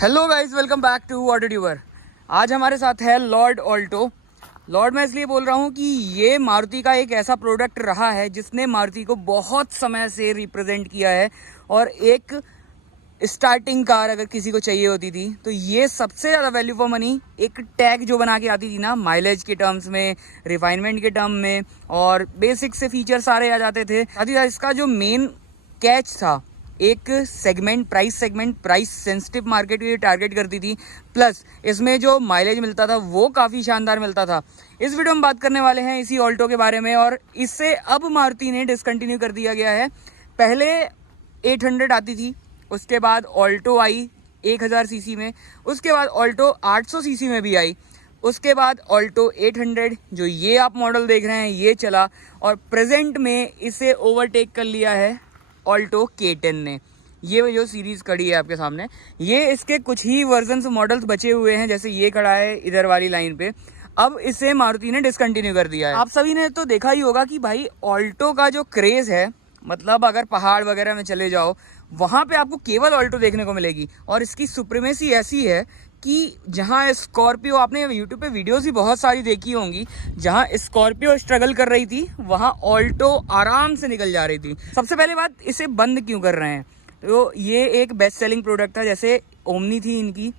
Hello guys, welcome back to Auto Tuber. आज हमारे साथ है लॉर्ड ऑल्टो। लॉर्ड मैं इसलिए बोल रहा हूँ कि ये मारुति का एक ऐसा प्रोडक्ट रहा है जिसने मारुति को बहुत समय से रिप्रेजेंट किया है। और एक स्टार्टिंग कार अगर किसी को चाहिए होती थी तो ये सबसे ज़्यादा वैल्यू फॉर मनी एक टैग जो बना के आती थी ना, माइलेज के टर्म्स में, रिफाइनमेंट के टर्म में, और बेसिक से फीचर सारे आ जाते थे। साथ ही साथ इसका जो मेन कैच था, एक सेगमेंट, प्राइस सेंसिटिव मार्केट को टारगेट करती थी, प्लस इसमें जो माइलेज मिलता था वो काफ़ी शानदार मिलता था। इस वीडियो में बात करने वाले हैं इसी ऑल्टो के बारे में। और इससे अब मारुति ने डिसकंटिन्यू कर दिया गया है। पहले 800 आती थी, उसके बाद ऑल्टो आई 1000 सीसी में, उसके बाद ऑल्टो 800 सीसी में भी आई, उसके बाद ऑल्टो 800 जो ये आप मॉडल देख रहे हैं ये चला, और प्रेजेंट में इसे ओवरटेक कर लिया है ऑल्टो K10 ने। ये जो सीरीज़ खड़ी है आपके सामने, ये इसके कुछ ही वर्जन्स मॉडल्स बचे हुए हैं, जैसे ये खड़ा है इधर वाली लाइन पे। अब इसे मारुति ने डिसकंटिन्यू कर दिया है। आप सभी ने तो देखा ही होगा कि भाई ऑल्टो का जो क्रेज़ है, मतलब अगर पहाड़ वगैरह में चले जाओ वहाँ पे आपको केवल ऑल्टो देखने को मिलेगी। और इसकी सुप्रीमेसी ऐसी है कि जहाँ स्कॉर्पियो, आपने यूट्यूब पे वीडियोस भी बहुत सारी देखी होंगी, जहाँ स्कॉर्पियो स्ट्रगल कर रही थी वहाँ ऑल्टो आराम से निकल जा रही थी। सबसे पहले बात, इसे बंद क्यों कर रहे हैं? तो ये एक बेस्ट सेलिंग प्रोडक्ट था, जैसे ओमनी थी इनकी,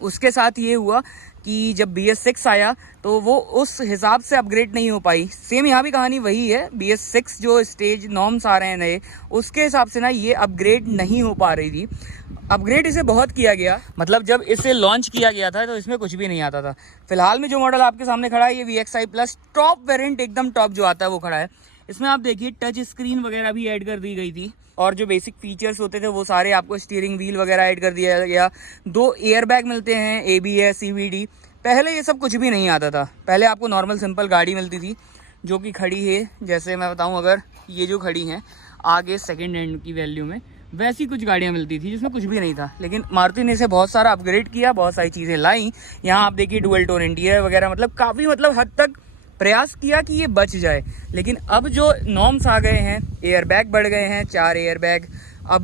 उसके साथ ये हुआ कि जब BS6 आया तो वो उस हिसाब से अपग्रेड नहीं हो पाई। सेम यहाँ भी कहानी वही है, BS6 जो स्टेज नॉर्म्स आ रहे हैं नए, उसके हिसाब से ना ये अपग्रेड नहीं हो पा रही थी। अपग्रेड इसे बहुत किया गया, मतलब जब इसे लॉन्च किया गया था तो इसमें कुछ भी नहीं आता था। फिलहाल में जो मॉडल आपके सामने खड़ा है ये VXi प्लस टॉप वेरिएंट, एकदम टॉप जो आता है वो खड़ा है। इसमें आप देखिए टच स्क्रीन वगैरह भी ऐड कर दी गई थी, और जो बेसिक फीचर्स होते थे वो सारे आपको, स्टीयरिंग व्हील वगैरह ऐड कर दिया गया। 2 एयरबैग मिलते हैं, ABS, CVD। पहले ये सब कुछ भी नहीं आता था। पहले आपको नॉर्मल सिंपल गाड़ी मिलती थी जो कि खड़ी है, जैसे मैं बताऊं, अगर ये जो खड़ी हैं आगे सेकेंड हैंड की वैल्यू में, वैसी कुछ गाड़ियां मिलती थी जिसमें कुछ भी नहीं था। लेकिन मारुति ने इसे बहुत सारा अपग्रेड किया, बहुत सारी चीज़ें लाई। यहाँ आप देखिए डुअल टोन इंटीरियर वगैरह, मतलब काफ़ी हद तक प्रयास किया कि ये बच जाए। लेकिन अब जो नॉर्म्स आ गए हैं, एयरबैग बढ़ गए हैं, 4 एयरबैग अब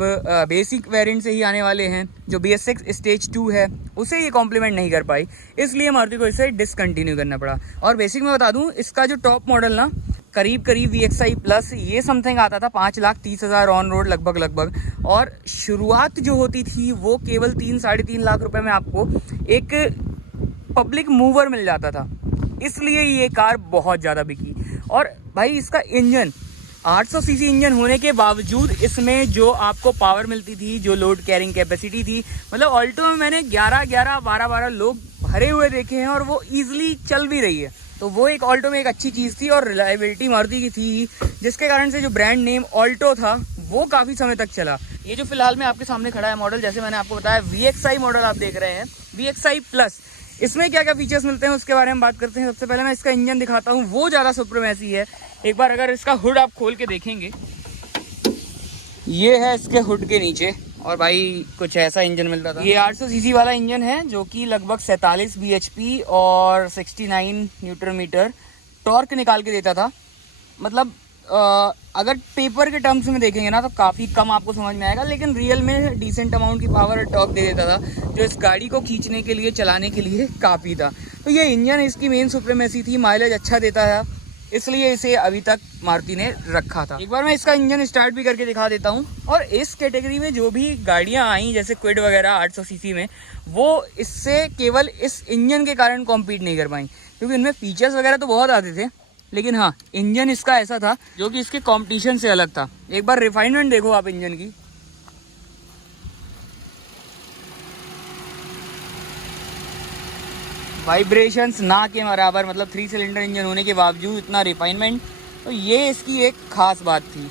बेसिक वेरिएंट से ही आने वाले हैं। जो BS6 स्टेज 2 है उसे ये कॉम्प्लीमेंट नहीं कर पाई, इसलिए मारुति को इसे डिसकंटिन्यू करना पड़ा। और बेसिक में बता दूं, इसका जो टॉप मॉडल ना करीब VXi प्लस ये समथिंग आता था 5,30,000 ऑन रोड लगभग। और शुरुआत जो होती थी वो केवल 3-3.5 लाख रुपए में आपको एक पब्लिक मूवर मिल जाता था, इसलिए ये कार बहुत ज़्यादा बिकी। और भाई इसका इंजन 800 सीसी इंजन होने के बावजूद इसमें जो आपको पावर मिलती थी, जो लोड कैरिंग कैपेसिटी थी, मतलब ऑल्टो में मैंने 11-11, 12-12 लोग भरे हुए देखे हैं और वो ईजिली चल भी रही है। तो वो एक ऑल्टो में एक अच्छी चीज़ थी, और रिलायबिलिटी मारुति की थी, जिसके कारण से जो ब्रांड नेम ऑल्टो था वो काफ़ी समय तक चला। ये जो फिलहाल में आपके सामने खड़ा है मॉडल, जैसे मैंने आपको बताया VXi मॉडल आप देख रहे हैं, VXi प्लस। इसमें क्या क्या फीचर्स मिलते हैं उसके बारे में बात करते हैं। सबसे पहले मैं इसका इंजन दिखाता हूँ, वो ज़्यादा सुप्रीमेसी है। एक बार अगर इसका हुड आप खोल के देखेंगे, ये है इसके हुड के नीचे, और भाई कुछ ऐसा इंजन मिलता था। ये 800 सीसी वाला इंजन है जो कि लगभग 47 bhp और 69 न्यूटन मीटर टॉर्क निकाल के देता था। मतलब अगर पेपर के टर्म्स में देखेंगे ना तो काफ़ी कम आपको समझ में आएगा, लेकिन रियल में डिसेंट अमाउंट की पावर और टॉर्क दे देता था, जो इस गाड़ी को खींचने के लिए, चलाने के लिए काफ़ी था। तो ये इंजन इसकी मेन सुप्रीमेसी थी। माइलेज अच्छा देता है, इसलिए इसे अभी तक मारुति ने रखा था। एक बार मैं इसका इंजन स्टार्ट भी करके दिखा देता हूँ। और इस कैटेगरी में जो भी गाड़ियाँ आई, जैसे क्विड वगैरह 800 सीसी में, वो इससे केवल इस इंजन के कारण कॉम्पीट नहीं कर पाई, क्योंकि इनमें फीचर्स वगैरह तो बहुत आते थे, लेकिन हाँ, इंजन इसका ऐसा था जो कि इसके कंपटीशन से अलग था। एक बार रिफाइनमेंट देखो आप इंजन की, वाइब्रेशंस ना के बराबर, मतलब 3 सिलेंडर इंजन होने के बावजूद इतना रिफाइनमेंट, तो ये इसकी एक खास बात थी।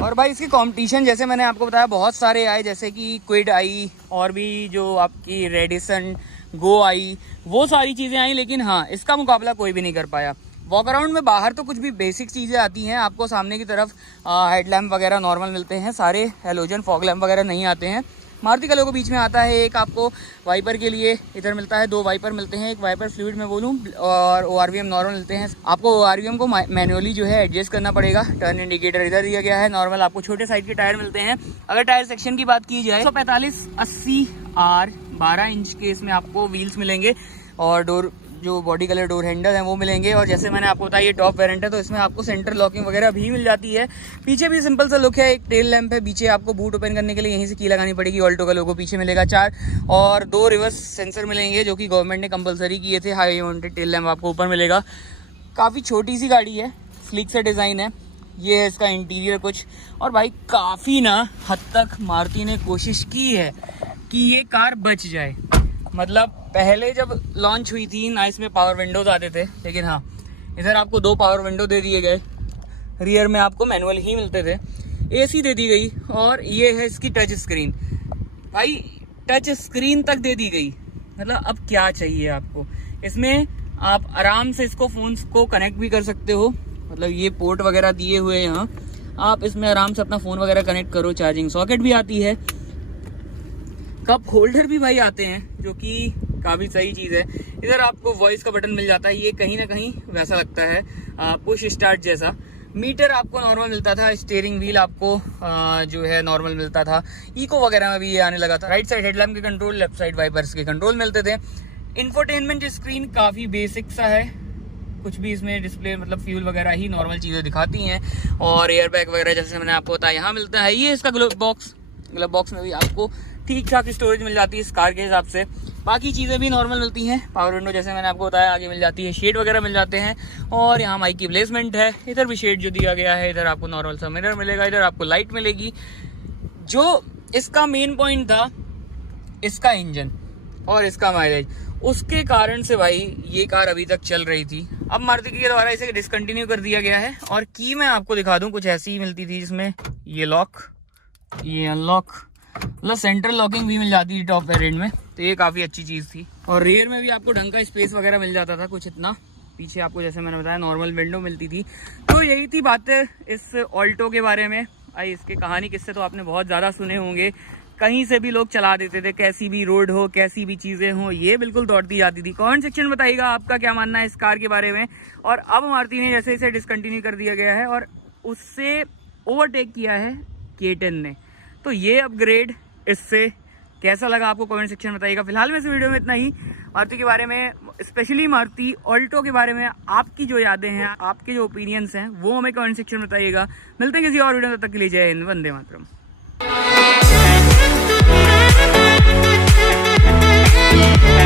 और भाई इसकी कंपटीशन, जैसे मैंने आपको बताया, बहुत सारे आए, जैसे कि क्विड आई, और भी जो आपकी रेडिसन गो आई, वो सारी चीज़ें आई, लेकिन हाँ, इसका मुकाबला कोई भी नहीं कर पाया। वॉक अराउंड में बाहर तो कुछ भी बेसिक चीज़ें आती हैं आपको, सामने की तरफ हेडलैम्प वगैरह नॉर्मल मिलते हैं सारे, हेलोजन फॉग लैम्प वगैरह नहीं आते हैं। मारुति का लोगो बीच में आता है। एक आपको वाइपर के लिए इधर मिलता है, 2 वाइपर मिलते हैं, एक वाइपर फ्लूइड में बोलूँ, और ORVM नॉर्मल मिलते हैं। आपको ORVM को मैनुअली जो है एडजस्ट करना पड़ेगा। टर्न इंडिकेटर इधर दिया गया है। नॉर्मल आपको छोटे साइज के टायर मिलते हैं। अगर टायर सेक्शन की बात की जाए 145 80 R 12 इंच के इसमें आपको व्हील्स मिलेंगे और डोर जो बॉडी कलर डोर हैंडल हैं वो मिलेंगे। और जैसे मैंने आपको बताया ये टॉप वेरिएंट है तो इसमें आपको सेंटर लॉकिंग वगैरह भी मिल जाती है। पीछे भी सिंपल सा लुक है, एक टेल लैंप है। पीछे आपको बूट ओपन करने के लिए यहीं से की लगानी पड़ेगी। ऑल्टो का लोगो पीछे मिलेगा 4 और 2 रिवर्स सेंसर मिलेंगे जो कि गवर्नमेंट ने कंपलसरी किए थे। हाई माउंटेड टेल लैंप आपको ऊपर मिलेगा। काफ़ी छोटी सी गाड़ी है, स्लीक सा डिज़ाइन है। ये है इसका इंटीरियर कुछ। और भाई काफ़ी ना हद तक मारुति ने कोशिश की है कि ये कार बच जाए। मतलब पहले जब लॉन्च हुई थी ना इसमें पावर विंडोज आते थे, लेकिन हाँ इधर आपको 2 पावर विंडो दे दिए गए। रियर में आपको मैनुअल ही मिलते थे। AC दे दी गई और ये है इसकी टच स्क्रीन। भाई टच स्क्रीन तक दे दी गई, मतलब अब क्या चाहिए आपको। इसमें आप आराम से इसको फोन्स को कनेक्ट भी कर सकते हो। मतलब ये पोर्ट वगैरह दिए हुए हैं यहाँ, आप इसमें आराम से अपना फ़ोन वगैरह कनेक्ट करो। चार्जिंग सॉकेट भी आती है। कप होल्डर भी भाई आते हैं जो कि काफ़ी सही चीज़ है। इधर आपको वॉइस का बटन मिल जाता है। ये कहीं ना कहीं वैसा लगता है पुश स्टार्ट जैसा। मीटर आपको नॉर्मल मिलता था। स्टीयरिंग व्हील आपको जो है नॉर्मल मिलता था। इको वगैरह में भी ये आने लगा था। राइट साइड हेडलैम्प के कंट्रोल, लेफ्ट साइड वाइपर्स के कंट्रोल मिलते थे। इंफोटेनमेंट स्क्रीन काफ़ी बेसिक सा है। कुछ भी इसमें डिस्प्ले मतलब फ्यूल वगैरह ही नॉर्मल चीज़ें दिखाती हैं। और एयर बैग वगैरह जैसे मैंने आपको बताया यहाँ मिलता है। ये इसका ग्लव बॉक्स में भी आपको ठीक ठाक स्टोरेज मिल जाती है इस कार के हिसाब से। बाकी चीज़ें भी नॉर्मल मिलती हैं। पावर विंडो जैसे मैंने आपको बताया आगे मिल जाती है। शेड वगैरह मिल जाते हैं और यहाँ माइक की प्लेसमेंट है। इधर भी शेड जो दिया गया है। इधर आपको नॉर्मल सा मिरर मिलेगा। इधर आपको लाइट मिलेगी। जो इसका मेन पॉइंट था इसका इंजन और इसका माइलेज, उसके कारण से भाई ये कार अभी तक चल रही थी। अब मारुति के द्वारा इसे डिसकंटिन्यू कर दिया गया है। और की मैं आपको दिखा दूं, कुछ ऐसी ही मिलती थी जिसमें ये लॉक, ये अनलॉक, मतलब सेंट्रल लॉकिंग भी मिल जाती थी टॉप वेरिएंट में। तो ये काफ़ी अच्छी चीज़ थी। और रेयर में भी आपको ढंग का स्पेस वगैरह मिल जाता था कुछ इतना। पीछे आपको जैसे मैंने बताया नॉर्मल विंडो मिलती थी। तो यही थी बातें इस ऑल्टो के बारे में। भाई इसके कहानी किस्से तो आपने बहुत ज़्यादा सुने होंगे। कहीं से भी लोग चला देते थे, कैसी भी रोड हो, कैसी भी चीज़ें हो, ये बिल्कुल दौड़ती जाती थी। कमेंट सेक्शन में बताइएगा आपका क्या मानना है इस कार के बारे में। और अब मारुति ने जैसे इसे डिसकंटिन्यू कर दिया गया है और उससे ओवरटेक किया है K10 ने। तो ये अपग्रेड इससे कैसा लगा आपको कमेंट सेक्शन में बताइएगा। फिलहाल में इस वीडियो में इतना ही। मारुति के बारे में, स्पेशली मारुति ऑल्टो के बारे में आपकी जो यादें हैं, आपके जो ओपिनियंस हैं वो हमें कमेंट सेक्शन में बताइएगा। मिलते हैं किसी और वीडियो में, तब तक के लिए जय हिंद, वंदे मातरम।